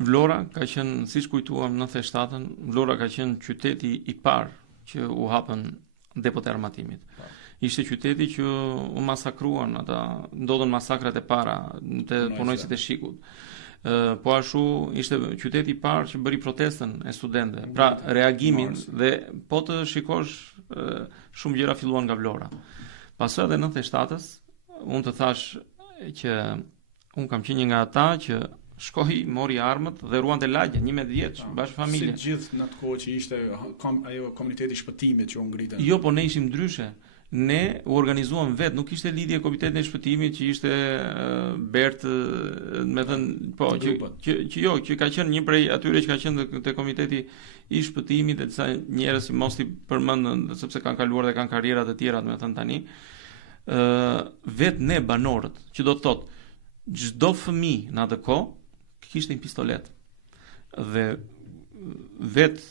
Vlora ka qenë, siç kujtuam në 97-ën, Vlora ka qenë qyteti i parë që u hapën depot e armatimit. Ishte qyteti që u masakruan, ndodhen masakrat e para te punojësit e Shikut. Po ashtu ishte qyteti i parë që bëri protestën e studentëve. Pra reagimin dhe po të shikosh shumë gjëra filluan nga Vlora. Pastaj edhe në 97-s, unë të thash që unë kam qenë një nga ata që shkoi, mori armët dhe ruante lagjen 11 vjeç bashkë familje. Si gjithë në atë kohë që ishte ajo komuniteti shpëtimit që u ngritën. Jo, po ne ishim ndryshe. Ne u organizuam vetë, nuk ishte lidhje Komitetin e Shpëtimit që ishte Bert, me thënë, po, që ka qenë një prej atyre që ka qenë te Komiteti i Shpëtimit, e disa njerëz si mos i përmendën sepse kanë kaluar dhe kanë karriera të tjera, me thënë tani. Vetë ne banorët, që do të thotë, çdo fëmijë në atë kohë kishte një pistolet. Dhe vetë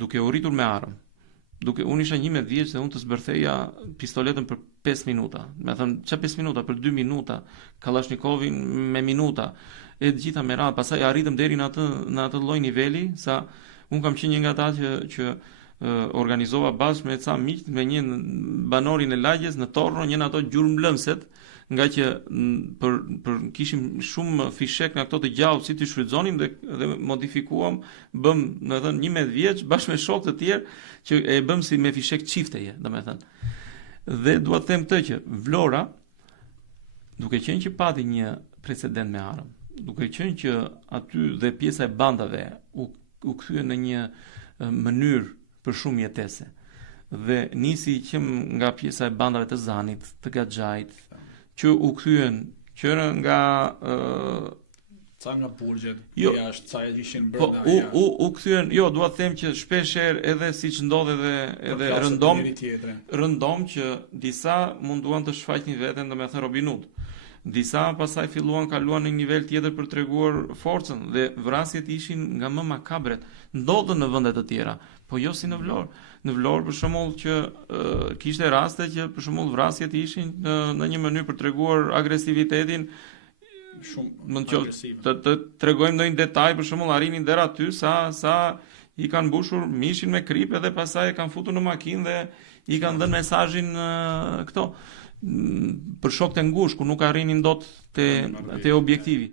duke u rritur me armë, unë isha 11 vjeç dhe unë të zbërtheja pistoletën për 5 minuta. Me thënë, çfarë 5 minuta? Për 2 minuta. Kalashnikovin me minuta. E të gjitha me radhë. Pastaj arritëm deri në atë lloj niveli sa unë kam qenë një nga ata që organizova bashkë me ca miq, me një banorin e lagjes në Torro, një nga ato gjurmëlëmset, nga që kishim shumë fishek nga këto të gjallë si t'i shfrytëzonim dhe modifikuam, bëm, do të thënë 11 vjeç bashkë me shokë të tjerë që e bëm si me fishek çifteje, domethënë. Dhe dua të them këtë që Vlora, duke qenë që pati një precedent me armë, duke qenë që aty dhe pjesa e bandave u kthye në një mënyrë për shumë jetese. Dhe nisi që nga pjesa e bandave të Zanit, të Gaxhait, që u kthyen qëra nga ca nga burgjet, jashtë ca ishin brenda. U kthyen, jo, dua të them që shpesh herë edhe siç ndodh edhe rëndom që disa munduan të shfaqnin veten, domethënë Robin Hood. Disa pasaj kaluan në një nivel tjetër për treguar forcën dhe vrasjet ishin nga më makabret. Ndodhen në vende të tjera, po jo si në Vlorë. Në Vlorë për shembull që kishte raste që për shembull vrasjet ishin në një mënyrë për treguar agresivitetin shumë agresiv. Të tregojmë ndonjë detaj, për shembull arrinin deri aty sa i kanë mbushur mishin me krip dhe pasaj e kanë futur në makinë dhe i kanë dhënë mesazhin këto për shokët e ngushtë ku nuk arrinin dot te objektivi.